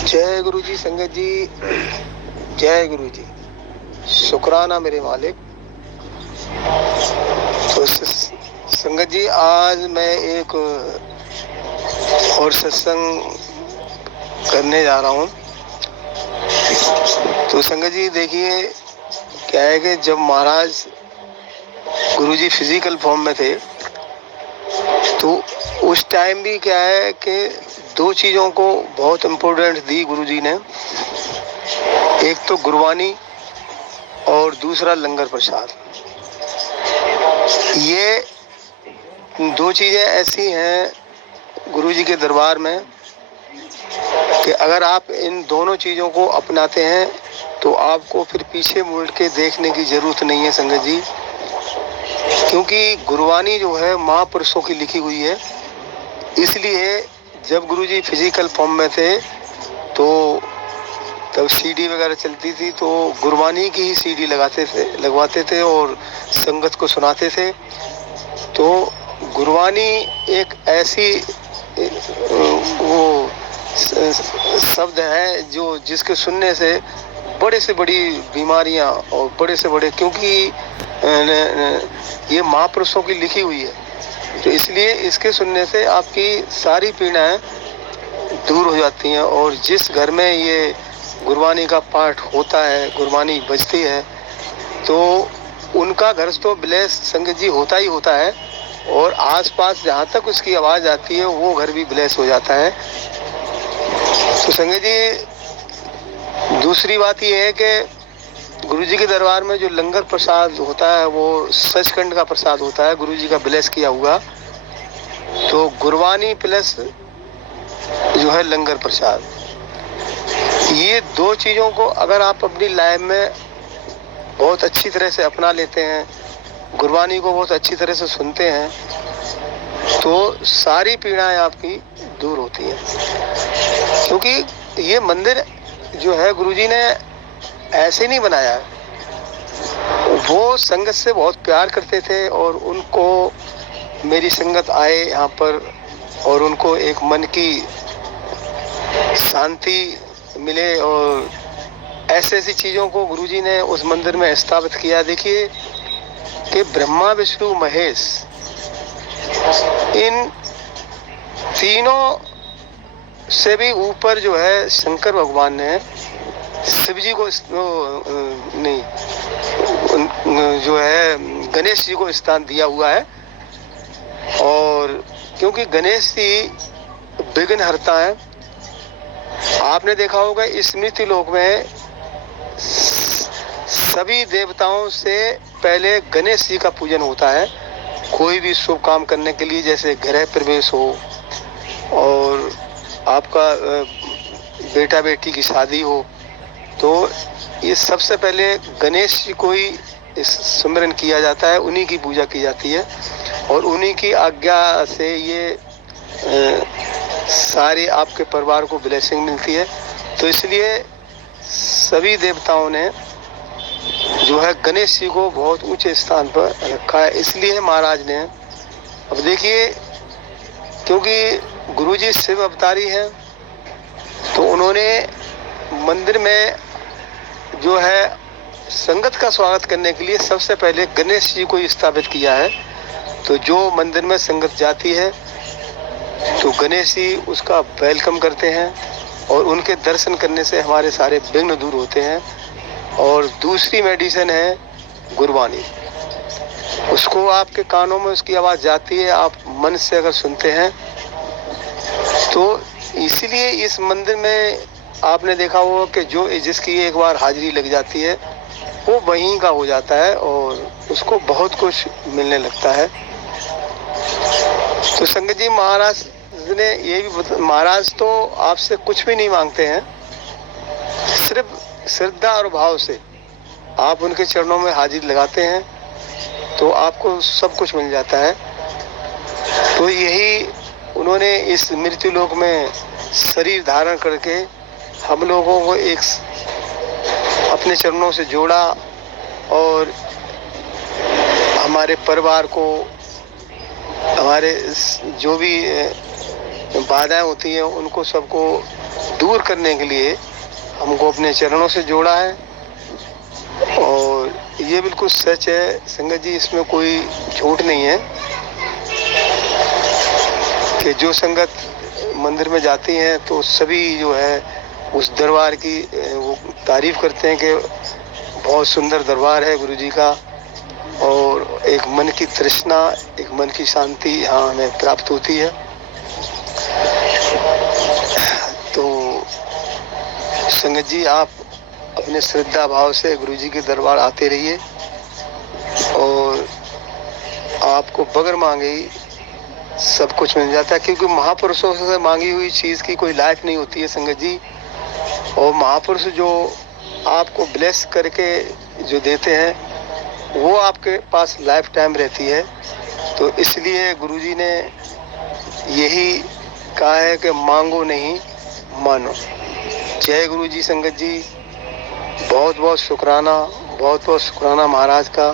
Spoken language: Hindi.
जय गुरु जी। संगत जी, जय गुरु जी। शुक्राना मेरे मालिक। तो संगत जी, आज मैं एक और सत्संग करने जा रहा हूँ। तो संगत जी देखिए, क्या है कि जब महाराज गुरु जी फिजिकल फॉर्म में थे तो उस टाइम भी क्या है कि दो चीज़ों को बहुत इम्पोर्टेंट दी गुरु जी ने। एक तो गुरबानी और दूसरा लंगर प्रसाद। ये दो चीज़ें ऐसी हैं गुरु जी के दरबार में कि अगर आप इन दोनों चीज़ों को अपनाते हैं तो आपको फिर पीछे मुड़ के देखने की ज़रूरत नहीं है संगत जी। क्योंकि गुरबानी जो है महापुरुषों की लिखी हुई है। इसलिए जब गुरु जी फिजिकल फॉर्म में थे तो तब सीडी वगैरह चलती थी, तो गुरबानी की ही सीडी लगवाते थे और संगत को सुनाते थे। तो गुरबानी एक ऐसी वो शब्द है जो जिसके सुनने से बड़े से बड़ी बीमारियां और बड़े से बड़े, क्योंकि ये महापुरुषों की लिखी हुई है, तो इसलिए इसके सुनने से आपकी सारी पीड़ाएं दूर हो जाती हैं। और जिस घर में ये गुरबानी का पाठ होता है, गुरबानी बजती है, तो उनका घर तो ब्लेस संगत जी होता ही होता है। और आसपास जहाँ तक उसकी आवाज़ आती है वो घर भी ब्लेस हो जाता है। तो संगत जी दूसरी बात ये है कि गुरु जी के दरबार में जो लंगर प्रसाद होता है वो सचखंड का प्रसाद होता है, गुरु जी का ब्लेस किया हुआ। तो गुरबानी प्लस जो है लंगर प्रसाद, ये दो चीज़ों को अगर आप अपनी लाइफ में बहुत अच्छी तरह से अपना लेते हैं, गुरबानी को बहुत अच्छी तरह से सुनते हैं, तो सारी पीड़ाएं आपकी दूर होती हैं। क्योंकि ये मंदिर जो है गुरु जी ने ऐसे नहीं बनाया है। वो संगत से बहुत प्यार करते थे और उनको मेरी संगत आए यहाँ पर और उनको एक मन की शांति मिले, और ऐसी ऐसी चीज़ों को गुरुजी ने उस मंदिर में स्थापित किया। देखिए कि ब्रह्मा विष्णु महेश, इन तीनों से भी ऊपर जो है शंकर भगवान ने शिव जी को नहीं जो है गणेश जी को स्थान दिया हुआ है। और क्योंकि गणेश जी विघ्न हरता है, आपने देखा होगा स्मृति लोक में सभी देवताओं से पहले गणेश जी का पूजन होता है। कोई भी शुभ काम करने के लिए, जैसे गृह प्रवेश हो और आपका बेटा बेटी की शादी हो, तो ये सबसे पहले गणेश जी को ही सुमिरन किया जाता है, उन्हीं की पूजा की जाती है और उन्हीं की आज्ञा से ये सारे आपके परिवार को ब्लेसिंग मिलती है। तो इसलिए सभी देवताओं ने जो है गणेश जी को बहुत ऊंचे स्थान पर रखा है। इसलिए महाराज ने, अब देखिए क्योंकि गुरुजी शिव अवतारी हैं, तो उन्होंने मंदिर में जो है संगत का स्वागत करने के लिए सबसे पहले गणेश जी को स्थापित किया है। तो जो मंदिर में संगत जाती है तो गणेश जी उसका वेलकम करते हैं और उनके दर्शन करने से हमारे सारे विघ्न दूर होते हैं। और दूसरी मेडिसिन है गुरबानी, उसको आपके कानों में उसकी आवाज़ जाती है, आप मन से अगर सुनते हैं तो इसीलिए इस मंदिर में आपने देखा होगा कि जो जिसकी एक बार हाजिरी लग जाती है वो वहीं का हो जाता है और उसको बहुत कुछ मिलने लगता है। तो संगत जी महाराज ने ये भी महाराज तो आपसे कुछ भी नहीं मांगते हैं, सिर्फ श्रद्धा और भाव से आप उनके चरणों में हाजिर लगाते हैं तो आपको सब कुछ मिल जाता है। तो यही उन्होंने इस मृत्यु लोक में शरीर धारण करके हम लोगों को एक अपने चरणों से जोड़ा और हमारे परिवार को, हमारे जो भी बाधाएं होती हैं उनको सबको दूर करने के लिए हमको अपने चरणों से जोड़ा है। और ये बिल्कुल सच है संगत जी, इसमें कोई झूठ नहीं है कि जो संगत मंदिर में जाती हैं तो सभी जो है उस दरबार की वो तारीफ करते हैं कि बहुत सुंदर दरबार है गुरु जी का, और एक मन की तृष्णा, एक मन की शांति यहाँ हमें प्राप्त होती है। तो संगत जी, आप अपने श्रद्धा भाव से गुरु जी के दरबार आते रहिए और आपको बगैर मांगे ही सब कुछ मिल जाता है, क्योंकि महापुरुषों से मांगी हुई चीज की कोई लाइफ नहीं होती है संगत जी। और महापुरुष जो आपको ब्लेस करके जो देते हैं वो आपके पास लाइफ टाइम रहती है। तो इसलिए गुरुजी ने यही कहा है कि मांगो नहीं मानो। जय गुरु जी संगत जी, बहुत बहुत शुक्राना, बहुत बहुत शुक्राना महाराज का।